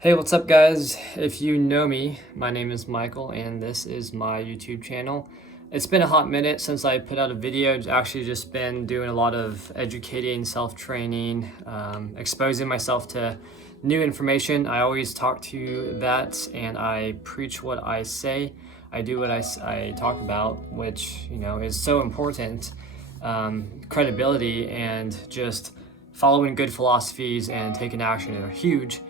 Hey, what's up, guys? If you know me, my name is Michael, and this is my YouTube channel. It's been a hot minute since I put out a video. I've actually just been doing a lot of educating, self-training, exposing myself to new information. I always talk to that, and I preach what I say. I do what I talk about, which is so important. Credibility and just following good philosophies and taking action are huge.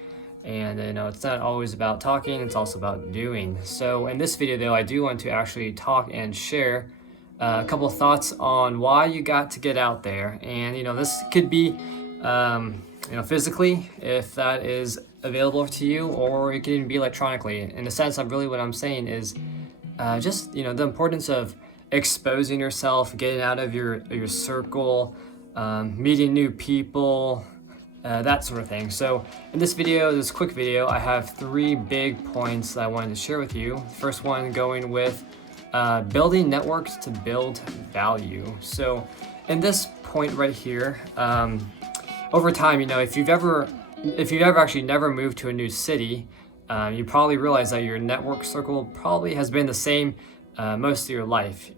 And it's not always about talking, it's also about doing. So in this video though, I do want to actually talk and share a couple of thoughts on why you got to get out there. And this could be physically, if that is available to you, or it can even be electronically. In a sense, what I'm saying is just the importance of exposing yourself, getting out of your circle, meeting new people, that sort of thing. So in this quick video, I have 3 big points that I wanted to share with you. First one going with building networks to build value. So in this point right here, over time, if you've ever actually never moved to a new city, you probably realize that your network circle probably has been the same most of your life.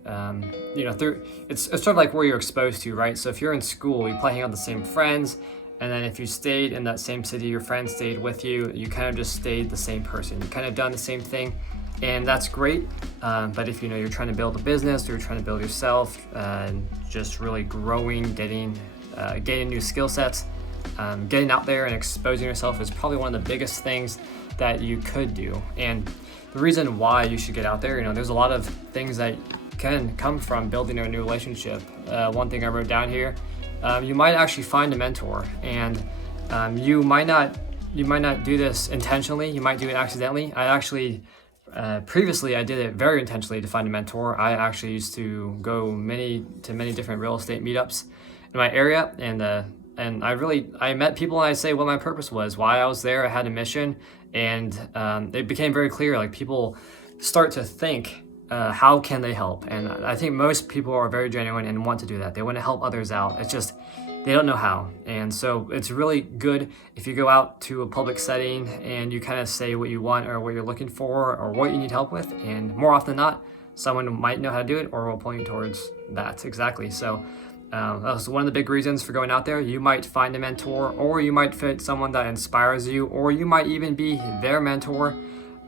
It's sort of like where you're exposed to, right? So if you're in school, you probably hang out with the same friends. And then if you stayed in that same city, your friends stayed with you, you kind of just stayed the same person. You kind of done the same thing, and that's great. But if you're trying to build a business, or you're trying to build yourself, just really growing, getting new skill sets, getting out there and exposing yourself is probably one of the biggest things that you could do. And the reason why you should get out there, there's a lot of things that can come from building a new relationship. One thing I wrote down here. You might actually find a mentor, and you might not do this intentionally. You might do it accidentally. I actually previously I did it very intentionally to find a mentor. I actually used to go many different real estate meetups in my area, and I met people, and I say what my purpose was, why I was there. I had a mission, and it became very clear. Like, people start to think, how can they help? And I think most people are very genuine and want to do that. They want to help others out. It's just they don't know how. And so it's really good if you go out to a public setting and you kind of say what you want or what you're looking for or what you need help with. And more often than not, someone might know how to do it or will point you towards that. Exactly. So that's one of the big reasons for going out there. You might find a mentor, or you might fit someone that inspires you, or you might even be their mentor.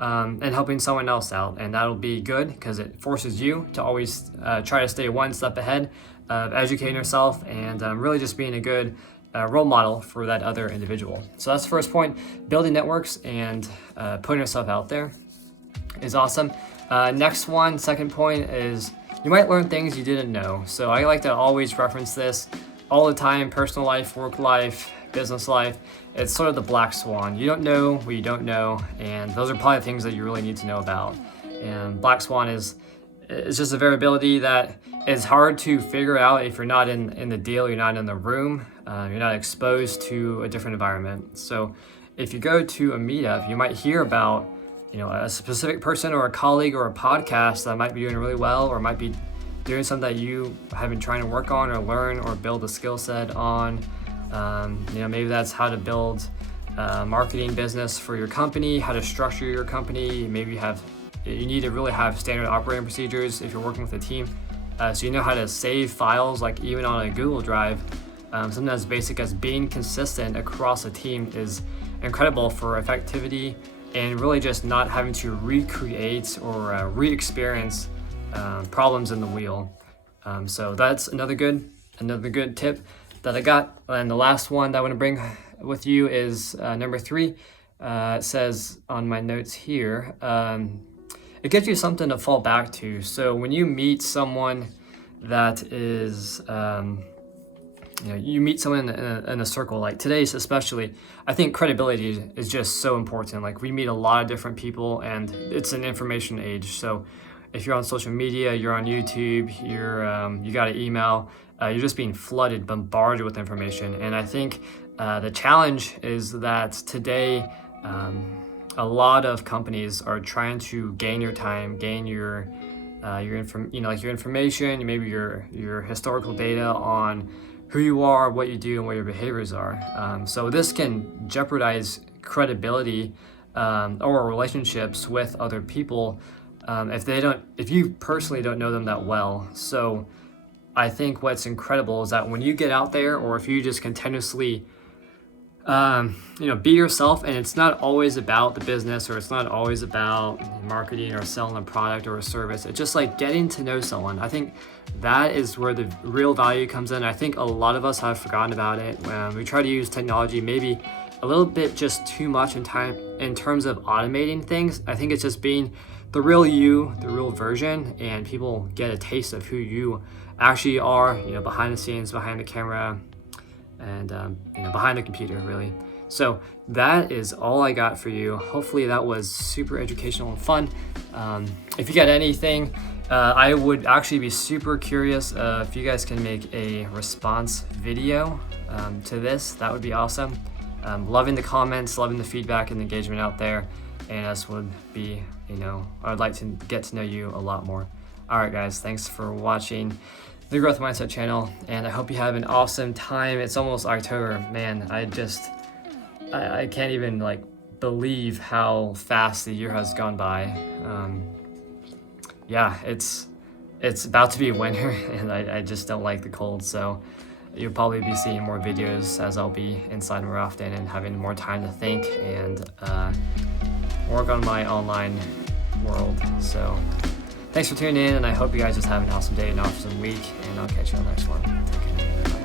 And helping someone else out, and that'll be good because it forces you to always try to stay one step ahead of educating yourself and really just being a good role model for that other individual. So that's the first point. Building networks and putting yourself out there is awesome. Second point is you might learn things you didn't know. So I like to always reference this all the time: personal life, work life, business life. It's sort of the black swan. You don't know what you don't know, and those are probably the things that you really need to know about. And black swan is just a variability that is hard to figure out if you're not in the deal, you're not in the room, you're not exposed to a different environment. So if you go to a meetup, you might hear about a specific person or a colleague or a podcast that might be doing really well, or might be doing something that you have been trying to work on or learn or build a skill set on. Maybe that's how to build a marketing business for your company, how to structure your company. Maybe you need to really have standard operating procedures if you're working with a team. So you know how to save files, like even on a Google Drive. Something as basic as being consistent across a team is incredible for effectivity and really just not having to recreate or re-experience problems in the wheel. So that's another good tip that I got. And the last one that I want to bring with you is number 3. It says on my notes here, it gives you something to fall back to. So when you meet someone that is, you meet someone in a circle, like today's especially, I think credibility is just so important. Like, we meet a lot of different people, and it's an information age. So if you're on social media, you're on YouTube, you got an email, you're just being bombarded with information. And I think the challenge is that today, a lot of companies are trying to gain your time, gain your information, maybe your historical data on who you are, what you do, and what your behaviors are. So this can jeopardize credibility or relationships with other people if you personally don't know them that well. So I think what's incredible is that when you get out there, or if you just continuously be yourself, and it's not always about the business, or it's not always about marketing or selling a product or a service. It's just like getting to know someone. I think that is where the real value comes in. I think a lot of us have forgotten about it. We try to use technology maybe a little bit just too much in terms of automating things. I think it's just being the real you, the real version, and people get a taste of who you actually are, behind the scenes, behind the camera, and behind the computer, really. So that is all I got for you. Hopefully that was super educational and fun. If you got anything, I would actually be super curious if you guys can make a response video to this. That would be awesome. Loving the comments, loving the feedback and engagement out there, and this would be, I would like to get to know you a lot more. All right, guys, thanks for watching the Growth Mindset channel, and I hope you have an awesome time. It's almost October, man. I can't even believe how fast the year has gone by. Yeah, it's about to be winter, and I just don't like the cold. So you'll probably be seeing more videos as I'll be inside more often and having more time to think and work on my online world. So thanks for tuning in, and I hope you guys just have an awesome day and awesome week, and I'll catch you on the next one. Take care. Bye.